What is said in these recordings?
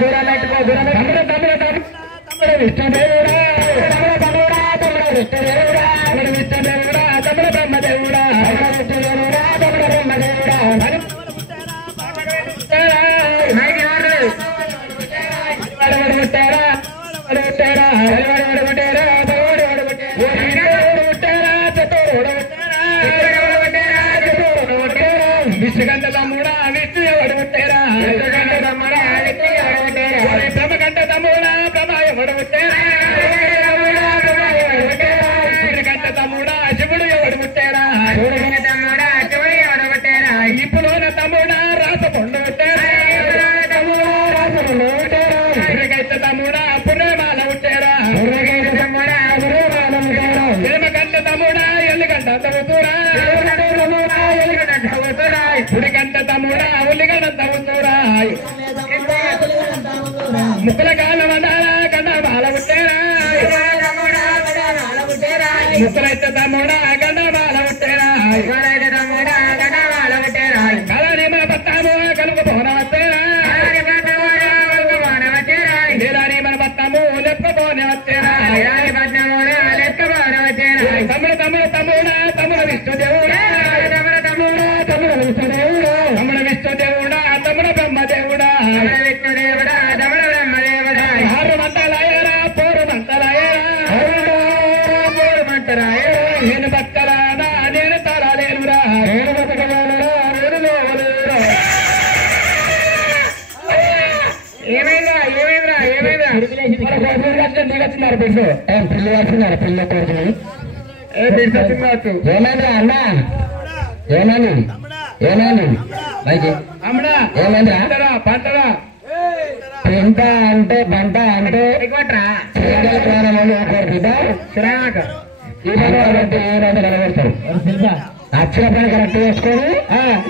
దూరం పెట్టుకో దూరం తమ్ముడు తమ్ముడు తమ్ముడు విష్ణుదేవుడా తమ్ముడా తమ్ముడు విష్ణుదేవుడా తమ్ముడు విష్ణుదేవుడా తమ్ముడు బ్రహ్మదేవుడా విష్ణుదేవుడా తమ్ముడు బ్రహ్మదేవుడా విష్ణుగంట తమ్ముడా విష్ణు ఎవడు పుట్టారా విష్ణుగంట తమ్ముడా విష్ణు ఎవడు పుట్టారా బ్రహ్మగంట తమ్ముడా బ్రహ్మ ఎవడు పుట్టారా శివుడిగంట తమ్ముడా శివుడు ఎవడు పుట్టారా శివుడిగంట తమ్ముడా శివుడు ఎవడు పుట్టారా ఇప్పులోన తమ్ముడా రాసపొండు పుట్టారా రాసపొండు పుట్టారా శివుడిగంట తమ్ముడా పుర్రమాల పుట్టారా పుర్రగంట తమ్ముడా పుర్రమాల పుట్టారా ప్రేమగంట తమ్ముడా ఎల్లుగంట తమ్ముడా గుడిగంట తమ్ముడా ఉల్లిగంట తమ్మురాయ్ ముక్కల కాల వదారా గండ బాల పుట్టేరా ముక్కలైతే తమ్ముడా గండ బాల పుట్టేరా కళని బతాము కలుపు పోన వచ్చేరా మన బతాము లెక్క పోనే వచ్చేరా తమ్ముడు తమ్ముడు తమ్ముడా తమ్ముడు విష్ణుదేవుడా తమ్ముడు విష్ణుదేవుడా తమ్ముడు బ్రహ్మదేవుడా విష్ణుదేవుడా తమ్ముడు బ్రహ్మదేవుడా ఆరు మంటలాయరా పోరు మంటరాయరా నేను బతకరానా నేను తరాలేనురా నేను బతకరానా నేను లేవలేరా ఏమైందా దిగొచ్చినారు బిడ్డు పిల్లి వచ్చినారు పిల్ల కోరుకుని ఏమైందా అన్న ఏమైంది ఏమైందా పంటరా పెంట అంటే బంట అంటే అచ్చిన పని కరెక్ట్ చేసుకొని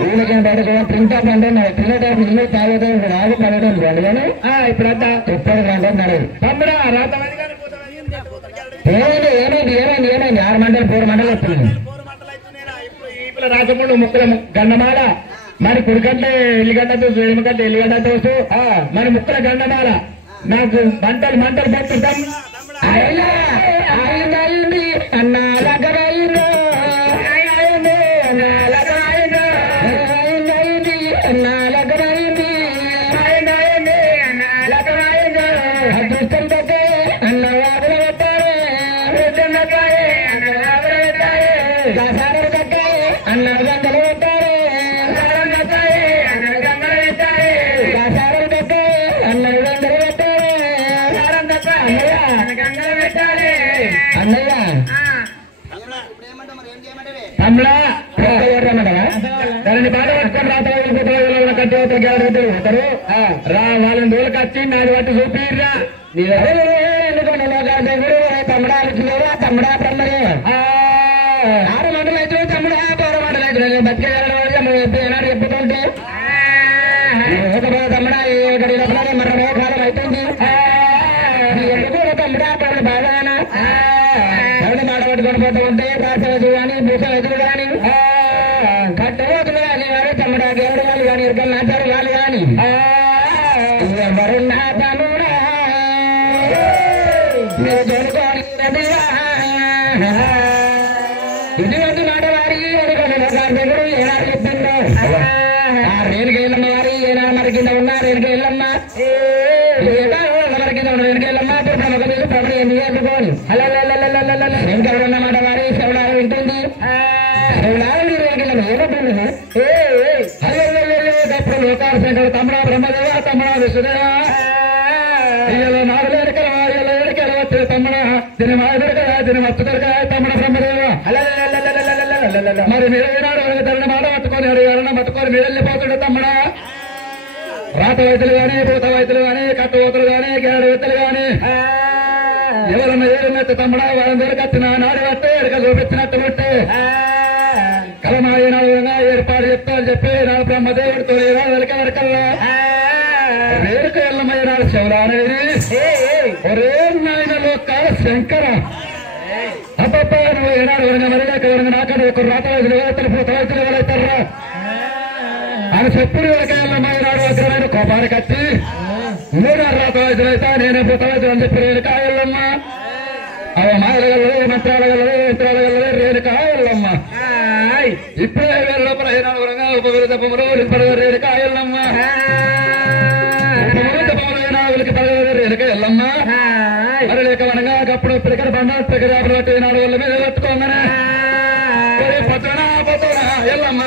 ఊళ్ళకి బయటకు తింటా పంటే తినేటప్పుడు ఇల్లు తాగేటప్పుడు రాదు పడేటప్పుడు రండి కానీ ఇప్పుడు అంతా ఎప్పటి గంట నడదు తమ్ముడా ఏమైంది 6 మంటలు 4 మంటలు వస్తున్నాయి రాజముడు ముక్కల గండమాల మరి కుడికంటే ఎల్లిగడ్డ తోసు ఎనిమిగంటే ఎల్లిగడ్డ తోసు మరి ముక్కల గండమాల నాకు మంటలు పట్టుతాం తమ్ముడా దానిని బాధ పట్టుకొని రాత వెళ్ళిపోతారు కట్టి పోతారు వాళ్ళని దూలకొచ్చి నాది పట్టి చూపిర్రా తమ్ముడా తమ్ముడా బ్రహ్మదే 6 మంటలు అయితే తమ్ముడా 4 మంటలు అయితే బతికేనాడు చెప్పుతుంటే తమ్ముడా మరో కాలం అవుతుంది తమ్ముడా బాగానా మాట పట్టుకొని పోతూ ఉంటే రాసవద్దు కానీ భూసవద్దు కానీ కట్టబోతులు కానీ వారు తమ్ముడా దేవుడు వాళ్ళు కానీ ఇరుకలు నాటారు వాళ్ళు కానీ ఎవరున్నా తమ్ముడా మీరు దొరుకోని ఇటువంటి మాట వారికి దేవుడు ఏనాడు చెప్పిందో రేణుకి వెళ్ళమ్మ వారి ఏనాడు మరి కింద ఉన్నా రేణుకి వెళ్ళమ్మ మరి కింద ఉన్న రేణుకి వెళ్ళమ్మ ప్రభుత్వం ఏమి చేసుకోని అలా మాట వారి శివనాలు వింటుంది శివనాలు ఏమంటుంది అప్పుడు లోకాల శంకరు తమ్ముడా బ్రహ్మదేవ తమ్ముడా విష్ణుదేవ ఇయ్యలో 4 ఎడకల వచ్చే తమ్ముడా దీని మా దొరకదా దీని మత్తు దొరకదా తమ్ముడ బ్రహ్మదేవ మరి మీరు ఏనాడు తల్లిని మాట పట్టుకొని ఎవరన్నా పట్టుకొని మీరు వెళ్ళిపోతుండే తమ్ముడా రాత వైద్యులు గాని భూత వైద్యులు గాని కట్ట ఊతలు గాని గేడు వైద్యులు గాని ఎవరన్నా ఏడున్నట్టు తమ్ముడా వాళ్ళని దొరకచ్చిన నాడు పట్టే ఎడక చూపించినట్టు పట్టే కలనాడు ఏర్పాటు చెప్తారు చెప్పి నాడు బ్రహ్మదేవుడితో వెనక వరకల్లా రేణుక ఎల్లమయ్య నాడు శివరానేది ఒరే నాయన లోక శంకర అబ్బబ్బ నువ్వు ఏనాడు ఎవరైనా మరిగాక ఎవరైనా నాకడ ఒక రాత వైద్యులు ఎవరైతే భూత వైద్యులు ఎవరైతారా అని చెప్పుడు వెనక ఎల్లమయ్య నాడు అగ్రమైన కోపానికి వచ్చి మూడున్నర నేనే పోతావు అని చెప్పి రేణుకా ఎల్లమ్మ అవ మాయలగలవే మంత్రాలగలవే యంత్రాలగలవే రేణుకా ఎల్లమ్మ ఇప్పుడే వేల లోపల ఏనాడుగా ఉపవిధ తపములు పడవ రేణుకా ఎల్లమ్మ తపములు ఏనాడులకి పడవ రేణుక ఎల్లమ్మ మరి లేక వనగా అప్పుడు పిరికర బండారు పిరికరాపులు పట్టి ఏనాడు వాళ్ళ మీద పెట్టుకోగానే పొద్దున పొద్దున ఎల్లమ్మ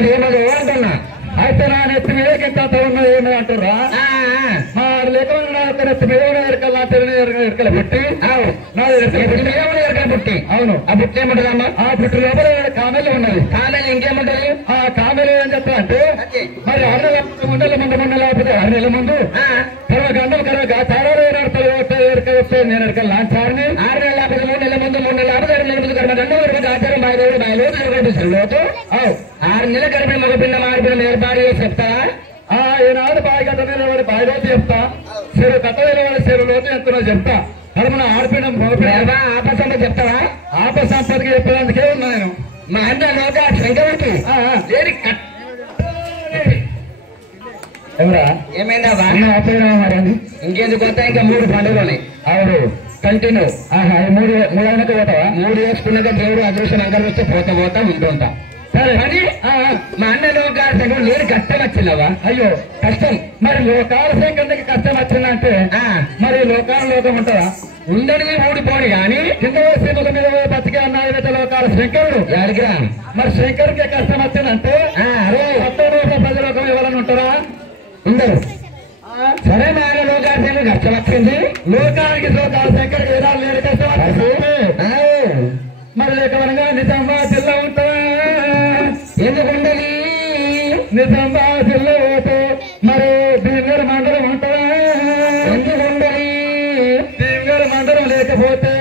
అది ఏమదో అంటున్నా. అయితే నా నెత్తి మీద ఎంత ఉన్నది ఏమో అంటుర్రా. మా లేకుండా నెత్తి మీద ఎరకల పుట్టి ఎరకల పుట్టి. అవును. ఆ పుట్టి ఏముంటదమ్మా? ఆ పుట్టి లోపల కామెలు ఉన్నది. కామెలు ఇంకేముంటది? ఆ కామెలు ఏం చెప్తా అంటే మరి 6 నెలల ముందు లేకపోతే 6 నెలల ముందు గంటలు కనుక తారాలు ఎరకలు నేను ఎరకలు లాంచారని 6 నెలల లేకపోతే 3 నెలల ముందు 3 నెలల 6 నెలల ముందు కనుక 2 వరకు ఆచారం లోతు 6 నెలల గడిపిన మగ పిల్ల మాడిపిల్ల ఏర్పాటు చేసి చెప్తా. ఈనాడు బావి కట్ట నిలబడి బావి లోతు చెప్తా. చెరువు కట్ట నిలబడి చెరువు లోతు ఎంతున్నా చెప్తా. కడుపున ఆడిపోయిన ఆపసంపద చెప్తావా? ఆపసంపదకి చెప్పేందుకే ఉన్నా నేను. మా అన్న లోక శంకరుడికి ఎవరా ఏమైందా ఆపోయినా మరి ఇంకెందుకు వస్తా? ఇంకా 3 పండుగలు ఉన్నాయి. అవును కంటిన్యూ. 3 అయినాక పోతావా? 3 వేసుకున్నాక దేవుడు అదృష్టం అందరూ వస్తే పోతా ఉంటుంటా. సరే అని మా అన్న లోకాల శంకరుడు నేను కష్టం వచ్చిందవా? అయ్యో కష్టం. మరి లోకాల శంకరుడికి కష్టం వచ్చిందంటే మరి లోకాల లోకం ఉంటుందా? ఉండని ఊడిపోని గాని కింద సీమల మీద బతికే అన్నాడు లోకాల శంకరుడు అడిగిరా. మరి శంకరుడికి కష్టం వచ్చిందంటే ప్రజలోకం ఎవరైనా ఉంటారా? ఉండరు. సరే మా ఆయన లోకాల శంకరుడు కష్టం వచ్చింది. లోకానికి లోకాల శంకరుడికి విధాలు లేని కష్టం వచ్చింది. మరి లేకవనగా నిజామాబాద్లో ఉంటారా? ఎందుకుండదు? నిజామాబాద్లో పోతే మరి భీమగర్ మండలం ఉంటారా? ఎందుకుండదు? భీమగర్ మండలం లేకపోతే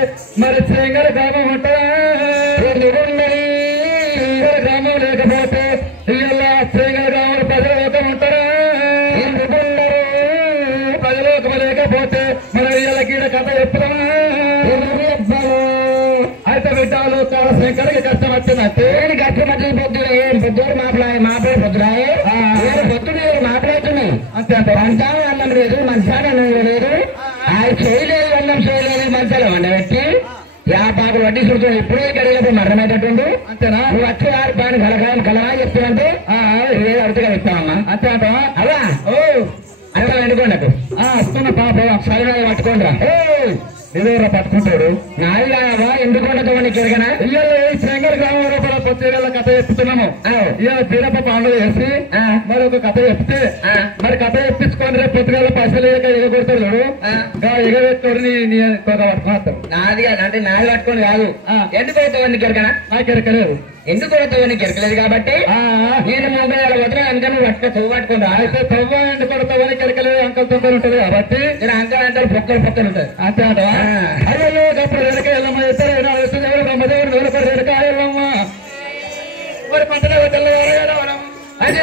మరి శ్రీంగర్ గ్రామం ఉంటారా? ఎందుకుండదు? గ్రామం లేకపోతే ఇలా శ్రీంగర్ గ్రామంలో ప్రజలోకం ఉంటారా? ఎందుకుండరు? ప్రజలోకం లేకపోతే మరి ఇలా గీడ కథ చెప్తారా? అయితే బిడ్డలు శంకరుడికి కష్టం వచ్చిందంటే కష్టం వచ్చింది. పొద్దున ఏం పొద్దురు మాట్లాడే పొద్దురాయే పొద్దున మాట్లాడుతున్నాయి అంతే. అంత వంటాను అన్నం లేదు, మంచాన్ని అన్నం లేదు, ఆయన చేయలేదు, అన్నం చేయలేదు, మంచాలు వండబెట్టి పాకులు వడ్డీ చుడుతుంది. ఇప్పుడే కడిగినప్పుడు మరణమేటట్టుండు. అంతేనా? నువ్వు వచ్చి 6 పాని కలగా చెప్తానంటే అడుగుగా చెప్తావమ్మా. అంతే అంటావా? అలా ఓ అలా వండుకోండి. వస్తున్న పాప సరిగా పట్టుకోండిరా. ఎదురా పట్టుకుంటాడు. నాలుగా ఎందుకుండదు నీకు ఎరగనా? శంకర్ గ్రామం లోపల పొత్తివేళ కథ చెప్తున్నాము. ఇలా బీరప్ప పాండవ చేసి మరి ఒక కథ చెప్తే మరి కథ చెప్పించుకొని రేపు పొత్తివేళ పైసలు ఎగకొడతాడు. ఎగబెట్టుకోడు నీ పట్టుకున్నాడు. నాది అంటే నాది పట్టుకొని కాదు. ఎందుకు అవుతావు నీకు ఎరగనా? నాకు ఎరకలేదు. ఎందుకు అవుతావు నీకు ఎరకలేదు కాబట్టి నేను 3 నెలల వదిలే అంక నువ్వు పట్టుకో పట్టుకుంటా. అయితే తవ్వ ఎందుకు కొడతావని ఎరకలేదు. అంకల్ తొక్కలు ఉంటుంది కాబట్టి నేను అంకల్ అంటారు పొక్కలు ఉంటుంది. అంతే అంటావా? అయ్యో అప్పుడు వెనక వెళ్ళమ్మ చెప్తారు బ్రహ్మదేవుడు వెనక వెనక వెళ్ళమ్మ మరి పంటల తెల్లవారు అదే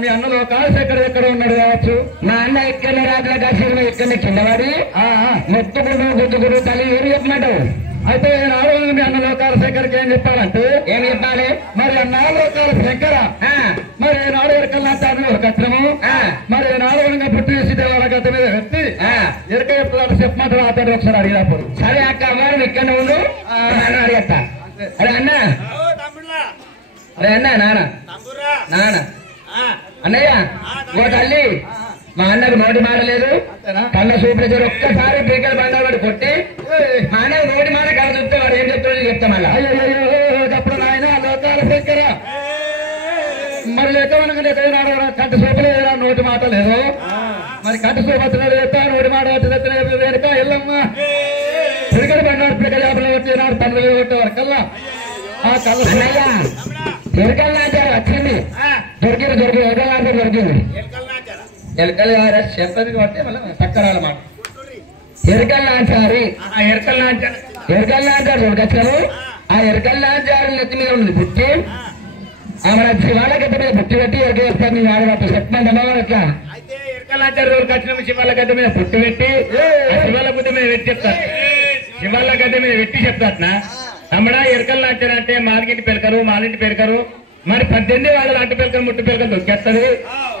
మీ అన్న లోకాలు ఎక్కడ ఉన్నాడు కావచ్చు. మా అన్న ఇక్కడ రాజుల కాశీలో ఇక్కడ కిందవాడి మొత్తుకుడు గుద్దుకుడు తల్లి ఏమి చెప్పమంటావు? అయితే నాడు మీ అన్న లోకాల శంకర్కి ఏం చెప్పాలంటే ఏం చెప్పాలి? మరి అన్న లోకాల శంకర మరి నాడు ఎరకలు ఒక కష్టము మరి నాడు పుట్టి చేసి దేవాల గత మీద పెట్టి ఎరక చెప్తాడు చెప్పమంటారు. అతడు ఒకసారి అడిగినప్పుడు సరే అక్క మరి ఇక్కడ ఉండు అడిగేస్తా. అరే అన్న నాన్న నాన్న అన్నయ్య ఓ తల్లి మా అన్నకు నోటి మాట లేదు కళ్ళ చూపులు ఒక్కసారి పీకలు బండవాడు కొట్టి మా అన్నకు నోటి మాట కళ్ళ చూస్తే వాడు ఏం చెప్తాడో చెప్తా మళ్ళా అప్పుడు నాయన లోకాల దగ్గర మరి లెక్కమనగా కంట చూపులు ఏదా నోటి మాట లేదు మరి కంట చూపు వచ్చినాడు చెప్తా నోటి మాట వచ్చి వెనుక ఎల్లమ్మ పిడికలు బండారు పిడికలు చేపలు కొట్టినాడు పండుగ కొట్టే వరకల్లా ఆ కళ్ళ ఎలకల్లాచారు వచ్చింది దొరికింది ఎలకల్లాచారు దొరికింది ఎలకల్ చెప్పది కొట్టే మళ్ళీ చక్కరాల మాట ఎరకల్లాచారి ఎరకల్లాచారు దొరకొచ్చారు ఆ ఎరకల్లాచారు నెత్తి మీద ఉంది బుట్టి మన శివాల గడ్డ మీద బుట్టి పెట్టి ఎరకేస్తారు నీ ఆడబట్టు చెప్పండి అమ్మగారు ఎట్లా ఎరకల్లాచారు దొరికొచ్చిన శివాల గడ్డ మీద బుట్టి పెట్టి శివాల బుద్ధి మీద పెట్టి చెప్తారు శివాల గడ్డ మీద పెట్టి చెప్తాట్నా తమ్ముడా ఎరకల్లాచారు అంటే మాలింటి పెరకరు మరి 18 వాళ్ళు అట్టు పిలకలు ముట్టు పిలకలు దొక్కేస్తారు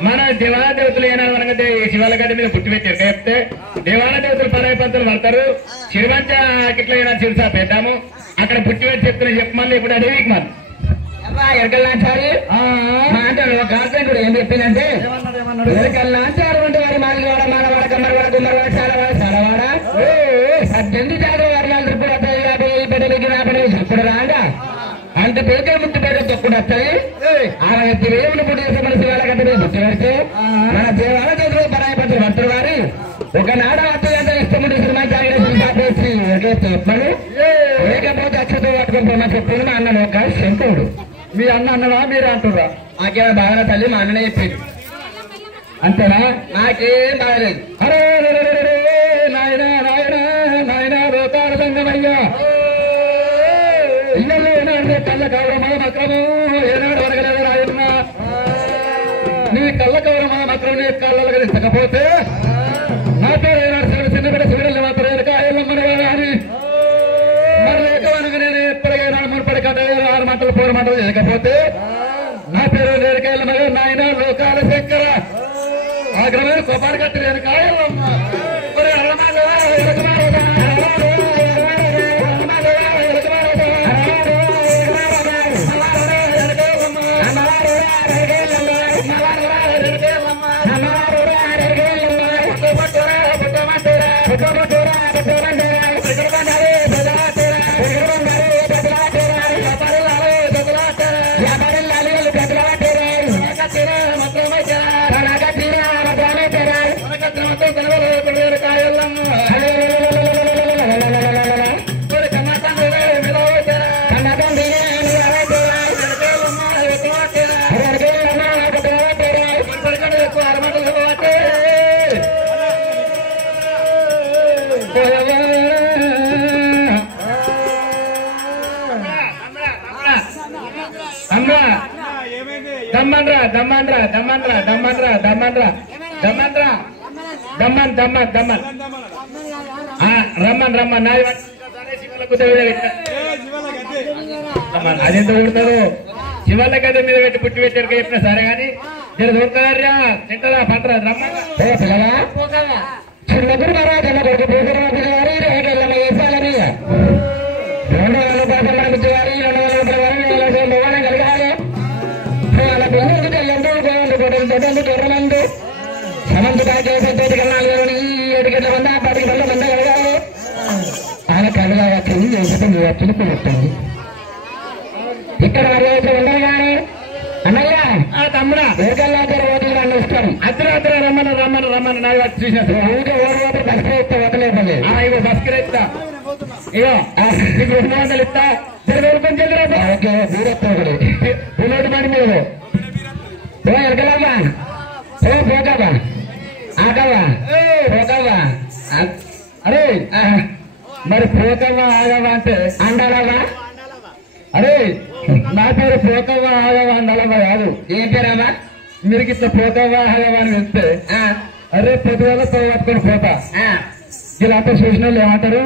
మన దేవాల దేవతలు ఏనాడు శివాల గడ్డ మీద పుట్టి పెట్టి ఎరక చెప్తే దేవాల దేవతలు పరాయి పంతులు పడతారు చిరుమంచ కిట్ల ఏనా చిరుసా పెట్టాము అక్కడ పుట్టి పెట్టి చెప్తున్నా చెప్పు మళ్ళీ ఇప్పుడు అడవికి మరి ఎరకల్లాచారి అంటాడు ఒక కార్తీకుడు ఏం చెప్పిందంటే ఎరకల్లాచారు అంటే వారి మాలివాడ మాలవాడ కమ్మరవాడ గుమ్మరవాడ చాలవాడ 18 జాతర వర్ణాలు ఇప్పుడు రాగా అంత పేక ముట్టు పేరు తొక్కుడు వస్తాయి ఆ దేవుని పుట్టి మన శివాల గడ్డ మీద ముట్టి పెడితే మన దేవాల దగ్గర పరాయి పత్రులు పడుతున్నారు వారి ఒకనాడు 10 గంటలు ఇష్టముంటే సినిమా జాగ్రత్త చెప్పమని లేకపోతే అక్షతో పట్టుకొని పోమని చెప్పింది మా అన్న ఒక శంకరుడు మీ అన్న అన్నవా మీరే అంటుర్రా నాకేమో బాగా తల్లి మా అన్ననే చెప్పేది అంతేనా నాకేం బాగలేదు అరే నాయన రోతార సంగమయ్యా ఇళ్ళలో ఏనాడు కళ్ళ కవరమా మక్రము ఏనాడు వరగలేదు రాయన్న నీ కళ్ళ కవరమా మక్రం నీ కళ్ళ గెలిచకపోతే నా పేరు ఏనాడు చిన్న బిడ్డ శివుడు మాత్రం ఎనకాయమ్మని అని మరి లేకవనగా నేను ఎప్పటికైనా మునుపడి కట్ట 6 మంటలు 4 మంటలు చేయకపోతే నా పేరు నేరకాయల నాయన లోకాల శంకర ఆగ్రహమైన కోపాడు కట్టి నేరకాయలమ్మ రమ్మన్ అదెంత కొడతారు శివాల గడ్డ మీద పెట్టి పుట్టి పెట్టారు చెప్పినా సరే గాని మీరు దొరుకుతారా తింటారా పంటరా రమ్మన్ ఇక్కడ ఉండగానే అన్నయ్య తమ్ముడా ఎరకల్లాచారు ఓట్లు నన్ను ఇస్తాను అద్దరు రమ్మని నాకు వచ్చి చూసినట్టు ఊరికే ఓటు బస్కి ఇస్తా వదలేదు ఇగో బస్కి ఇస్తా ఇగో నీకు 200 ఇస్తా ఓకే దూరస్తా ఒకటి పులోటి పని మీద ఓ ఎరకలమ్మా ఓ పోకావా ఆగవా పోకావా అరే మరి పోకవ్వా ఆగవా అంటే అండాలవా అరే నా పేరు పోకవ్వా ఆగవా అండాలవా కాదు ఏం పేరావా మీరు ఇట్లా పోకవ్వా ఆగవా అని వెళ్తే అరే పొద్దుగల పట్టుకొని పోతా వీళ్ళంతా చూసిన వాళ్ళు ఏమంటారు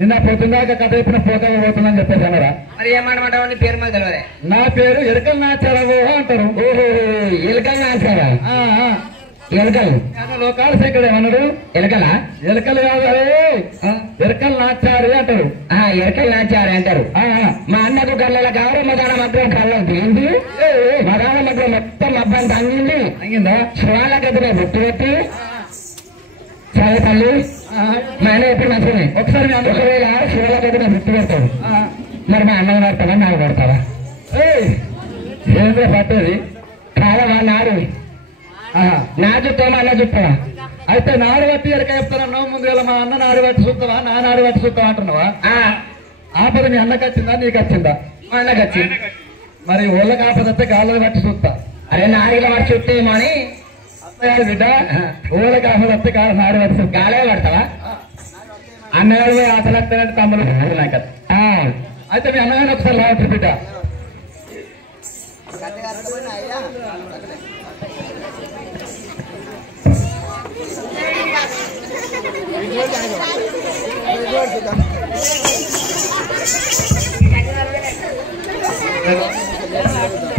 నిన్న పోతుందాక కథ చెప్పిన పోకవ్వ పోతుందని చెప్పేసి అన్నారా మరి ఏమంటావు నీ పేరు మాకు తెలియదే నా పేరు ఎరకల్ నాచారావు అంటారు ఓహో ఎలకల్ నాచారా ఎలకలు లోకాల శంకరుడు ఏమన్నాడు? ఎలకల ఎలకలు కాదు అరే ఎలకలు నాచారు అంటారు. ఎలకలు నాచారు అంటారు. మా అన్నకు కళ్ళ కావాలి మగాన మాత్రం కళ్ళకు దిగింది. మగాన మాత్రం మొత్తం అబ్బాయి తంగింది. అంగిందా? శివాలకు ఎదురు బుట్టు పెట్టి సరే తల్లి మా అన్న ఎప్పుడు మంచిగా ఒకసారి ఒకవేళ శివాలకు ఎదురు బుట్టు పెడతాడు. మరి మా అన్నయ్య పడతావా నాకు పడతావా? ఏంద్ర పట్టేది కాదవా నాడు నా చుట్టావా అన్న చుట్టావా? అయితే నాడు బట్టి ఎరక చెప్తానన్నావు. ముందుగా మా అన్న నాడు బట్టి చూస్తావా నా నాడు బట్టి చూస్తావా అంటున్నావా? ఆపద మీ అన్నకు వచ్చిందా నీకు వచ్చిందా? మా అన్నకు వచ్చింది. మరి ఓళ్ళకి ఆపద వస్తే గాళ్ళని బట్టి చూస్తా. అరే నాడిలో పట్టి చుట్టేమో అని అత్తగారు బిడ్డ ఓళ్ళకి ఆపద వస్తే నాడు బట్టి చూస్తా. గాలే పడతావా? అన్నగారు పోయి ఆశలు వస్తానంటే తమ్ముడు నాకు అయితే మీ అన్నగారిని ఒకసారి రావచ్చు బిడ్డ.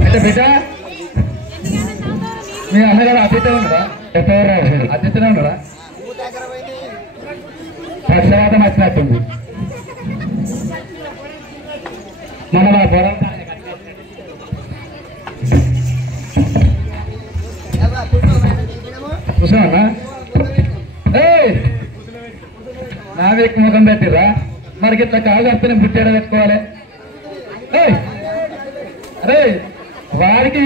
అంటే బిడ్డ మీ అన్నగారు అతిథి ఉన్నారా? అతిథినే ఉన్నారా? పక్షవాతం వచ్చినట్టుంది. మన పొలం చూసావన్నా? నా వేక్ ముఖం పెట్టిరా మరి ఇట్లా కాదు వస్తే బుట్టేడ పెట్టుకోవాలి. అరే వారికి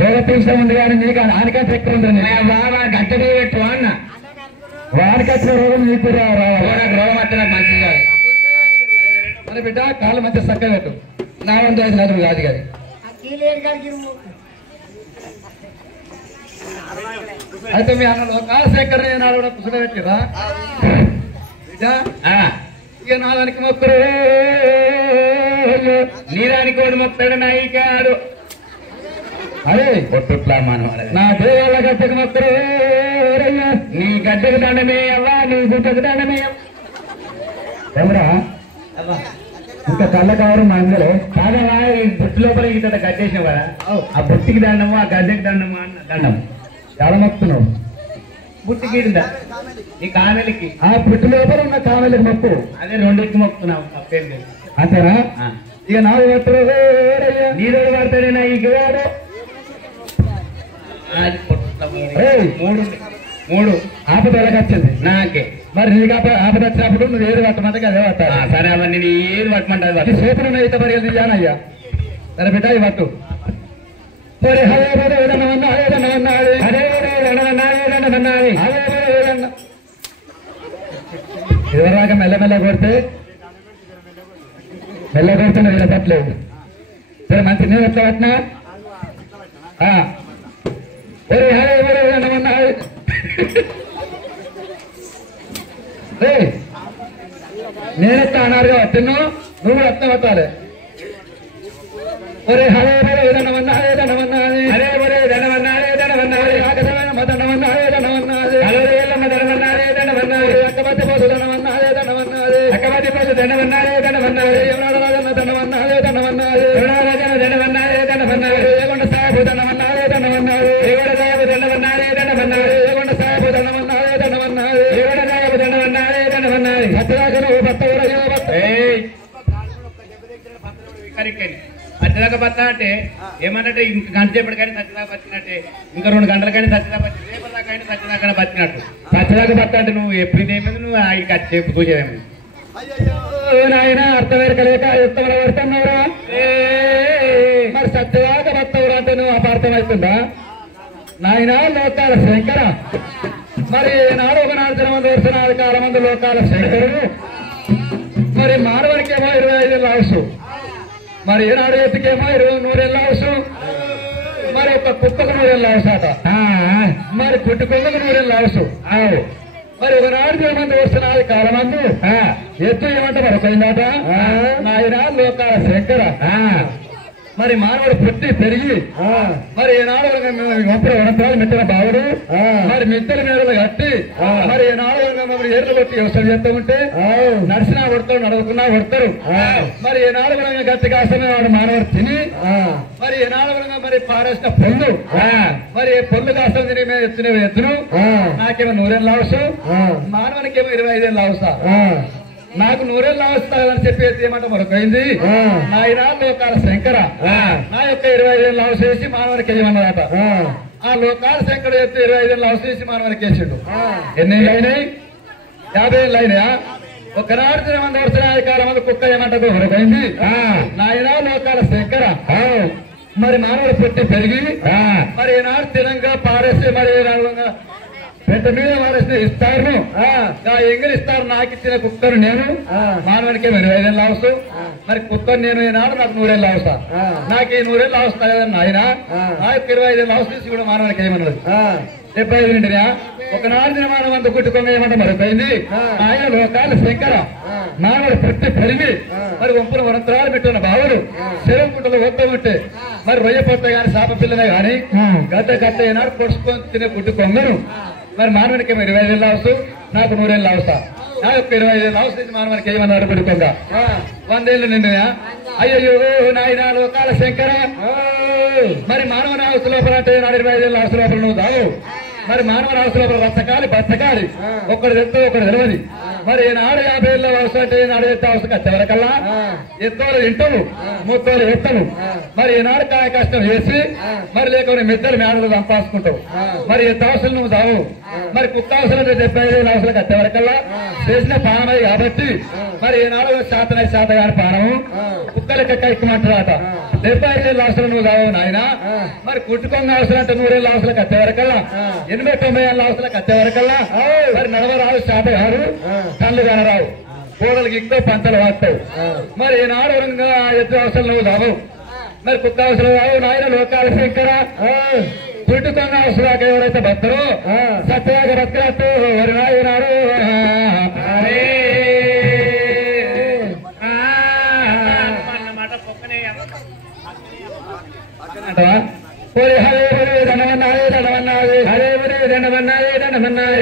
రోగ పీల్చడం ఉంది కానీ నీకు ఆనికంటే ఎక్కువ ఉంది. గట్టడి పెట్టు అన్న వారికి వచ్చిన రోగం నీకు నాకు రోగం వస్తే నాకు మంచిది కాదు. మరి బిడ్డ కాళ్ళు మంచిగా చక్కగా పెట్టు. నా వంతు అయితే నాకు కాదు కాదు. అయితే మీ అన్న లోకాశేఖర్ నాడు కూడా పుస్తకం పెట్టిరా బిడ్డ. ఇక నాదానికి మొక్కరు నీదానికి వాడు మొక్కడు నాయికాడు. అరే పొట్టుట్లా మనం నా దేవాల గడ్డకు మొక్కరు నీ గడ్డకు దండమే అవ్వా నీ గుడ్డకు దండమే ఎవరా ఇంకా కళ్ళ కావరు మా అందరూ కాదవా ఈ బుట్టు లోపల ఇట్లా గడ్డేసిన కదా ఆ బుట్టికి దండము ఆ గడ్డకి దండము అన్న దండం ఎడ మొక్కుతున్నావు? బుట్టికి నీ కామెలికి ఆ పుట్టు లోపల ఉన్న కామెలకు మొక్కు. అదే రెండింటికి మొక్కుతున్నావు తప్పేం లేదు. అంతేనా? ఇక నాకు పట్టరు నీరు పడతాడేనా ఈ గవాడు మూడు ఆపద ఎలాగొచ్చింది నాకే. మరి నీకు ఆపద వచ్చినప్పుడు నువ్వు ఏది పట్టమంటే అదే పట్టాలి. సరే అవ్వ నేను ఏది పట్టమంటే అది సేపులు అయితే మరి ఇయ్యానయ్యా. సరే బిడ్డ ఇవి పట్టు. సరే హరే హరే ఏదన్నా ఏదన్నా హరే ఏదన్నా ఇదివరాక మెల్లమెల్ల కొడితే వీళ్ళ పట్టలేదు. సరే మంచి నేను ఎట్లా పట్టినా ఒరే హరే ఎవరే ఏదన్నా నేనెత్తా అన్నారుగా పట్టిను నువ్వు కూడా ఎత్తా పట్టాలి. ఒరే హరే హరే ఏదన్నా హరే ఒరే దండమన్నారే దండమన్నారే ఆకసమైన మదన్నమన్నారే దండమన్నారే అలరేళ్ళమ్మ దండమన్నారే దండమన్నారే అక్కమతి పోసు దండమన్నారే దండమన్నారే అక్కమతి పోసు దండమన్నారే దండమన్నారే యమునారాజన్న దండమన్నారే దండమన్నారే యమునారాజన్న దండమన్నారే దండమన్నారే ఏగొండ సాహెబు దండమన్నారే దండమన్నారే ఏగొండ సాహెబు దండమన్నారే దండమన్నారే ఏగొండ సాహెబు దండమన్నారే దండమన్నారే ఏగొండ సాహెబు దండమన్నారే దండమన్నారే సత్యరాజను భక్తవరయో పచ్చదాకా పత్తా అంటే ఏమన్నట్టే ఇంక గంట సేపటి కానీ సత్యదాకా పచ్చినట్టే ఇంకా 2 గంటల కానీ సత్యదాకా పచ్చి రేపటిదాకా కానీ సత్యదాకా పచ్చినట్టు పచ్చదాకా పత్తా అంటే నువ్వు ఎప్పుడు ఇదేమైంది నువ్వు ఇక చెప్పు చూసేదేమైంది. నాయన అర్థమేరకలేక ఉత్తమ పడుతున్నావురా. మరి సత్యదాకా పత్తవురా అంటే నువ్వు అపార్థమవుతుందా నాయన? లోకాల శంకర మరి నాడు ఒకనాడు జనమంది వర్షనాడు కాలమంది లోకాల శంకరుడు. మరి మానవునికేమో 25 ఏళ్ళ అవసరం, మరి ఈనాడు ఎత్తుకేమో 100 ఏళ్ళ అవసరం, మరి ఒక కుక్కకు 100 ఏళ్ళ అవసరట, మరి పుట్టుకొందకు 100 ఏళ్ళ అవసరం. మరి ఒకనాడు జనమంది వర్షనాడు కాలమందు ఎత్తు ఏమంట మరొకైందట నాయన లోకాల శంకర. మరి మానవుడు పుట్టి పెరిగి మరి ఈనాడు వనప్రాలు మెట్టిన బావుడు మరి మిద్దెల మేడలు కట్టి మరి ఈనాడు మమ్మల్ని ఏర్లు కొట్టి వ్యవసాయం చేస్తూ ఉంటే నడిచినా కొడతారు నడువుకున్నా కొడతారు మరి ఈనాడు గట్టి కాసమే వాడు మానవుడు తిని మరి ఈనాడు మరి పారేసిన పొల్లు మరి పొల్లు కాసం తిని మేము ఎత్తును నాకేమో 100 ఏళ్ళు లావసు మానవునికేమో 25 ఏళ్ళు లావసా నాకు 100 ఏళ్ళు లావస్తాదని చెప్పి ఏమంటే మరొకైంది నాయన లోకాల శంకర నా యొక్క 25 ఏళ్ళు లావస్ వేసి మానవునికి వేయమన్నదట ఆ లోకాల శంకర చెప్తే 25 ఏళ్ళు లావస్ వేసి మానవునికి వేసిండు ఎన్ని అయినాయి 50 ఏళ్ళు అయినాయా ఒకనాడు తినమంది వచ్చిన కాలం మంది కుక్క ఏమంటది మరొకైంది నాయన లోకాల శంకర మరి మానవుడు పుట్టి పెరిగి మరి ఈనాడు తినంగా పారేస్తే మరి పెద్ద మీద వారేసిన ఇస్తారు ఎంగిలి ఇస్తారు నాకు ఇచ్చిన కుక్కను నేను మానవునికి 25 ఏళ్ళు అవసరం మరి కుక్కను నేను ఈనాడు నాకు 100 ఏళ్ళు అవసరం నాకు ఈ 100 ఏళ్ళు అవసరం కదండి ఆయన నాకు 25 ఏళ్ళు అవసరం తీసి కూడా మానవునికి ఏమన్నది 75 ఏంటినా ఒకనాడు నిర్మాణం అంత కుట్టుకొని ఏమంటే మరొకైంది ఆయన లోకాల శంకర మానవుడు పుట్టి పెరిగి మరి వంపుల వనంతరాలు పెట్టున్న బావులు శరం గుంటలు వద్దామంటే మరి రొయ్య పొత్త గాని శాప పిల్లనే గాని గడ్డ గడ్డ ఏనాడు పొడుచుకొని తినే గుడ్డు కొంగను మరి మానవునికి 25 ఏళ్ళు అవసరం నాకు 100 ఏళ్ళు అవసరం నా యొక్క 25 ఏళ్ళు అవసరం మానవునికి ఏమన్నాడు పెట్టుకోక 100 ఏళ్ళు నిండినా అయ్యో నాయన లోకాల శంకర మరి మానవ అవసరం లోపల అంటే 25 ఏళ్ళు అవసరం లోపల నువ్వు దావు మరి మానవ అవసరం లోపల బతకాలి ఒకటి తెస్తే ఒకటి తెలియదు మరి ఈనాడు 50 ఏళ్ళ అవసరం అంటే ఈనాడు ఎత్తే అవసరం కట్టేవరకల్లా ఎత్తోలు తింటావు ముత్తోలు ఎత్తవు మరి ఈనాడు కాయ కష్టం చేసి మరి లేకపోతే మిద్దరు మేడలు సంపాదించుకుంటావు మరి ఎత్త అవసరం నువ్వు దావు మరి కుక్క అవసరం 75 ఏళ్ళ అవసరం కట్టేవరకల్లా చేసిన పానమై కాబట్టి మరి ఈనాడు శాత గారి పానము కుక్క లెక్క ఎక్కమంటారట 75 ఏళ్ళ అవసరం నువ్వు దావు నాయన మరి కుట్టుకొంగ అవసరం అంటే 100 ఏళ్ళ అవసరం కట్టేవరకల్లా 80-90 ఏళ్ళ అవసరం కట్టేవరకల్లా మరి నడవరావు శాత గారు కళ్ళు కనరావు కోడలకి ఇంకో పంటలు వాడతావు మరి ఈనాడు ఎత్తు అవసరం నువ్వు దావు మరి కుక్క అవసరం రావు నాయన లోకాల శంకర కుట్టుకొంగ అవసరాక ఎవరైతే భక్తులు సత్యాగ భక్తులతో వరి నాయనాడు హరే హరే దండమన్నారే దండమన్నారే హరే హరే దండమన్నారే దండమన్నారే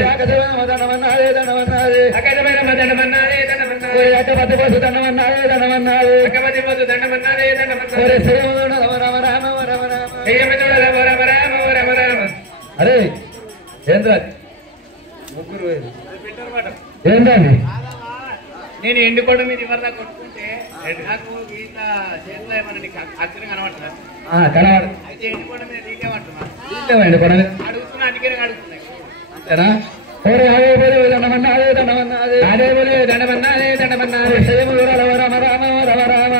దండమన్నారే దండమన్నారే దండమన్నారే దండమన్నారే అక్కపతి బస్సు దండమన్నారే దండమన్నారే అక్కపతి బస్సు దండమన్నారే దండమన్నారే రామ రామ రామ రామ అరే ఏంద్రా ముగ్గురు ఏంటండి నేను ఎండుకోవడ మీద ఇవరదా కొట్టుకుంటే నాకు ఈత చేతిలో ఏమన్నా నీకు అక్షరం కనబడుతుందా కనబడు అయితే ఎండుకోవడ మీద నీకేమంటున్నా అడుగుతున్నా అందుకే అడుగుతున్నాయి అంతేనా హరే బోలే దండమన్నారే దండమన్నారే హరే బోలే దండమన్నారే దండమన్నారే రామ రామ రామ రామ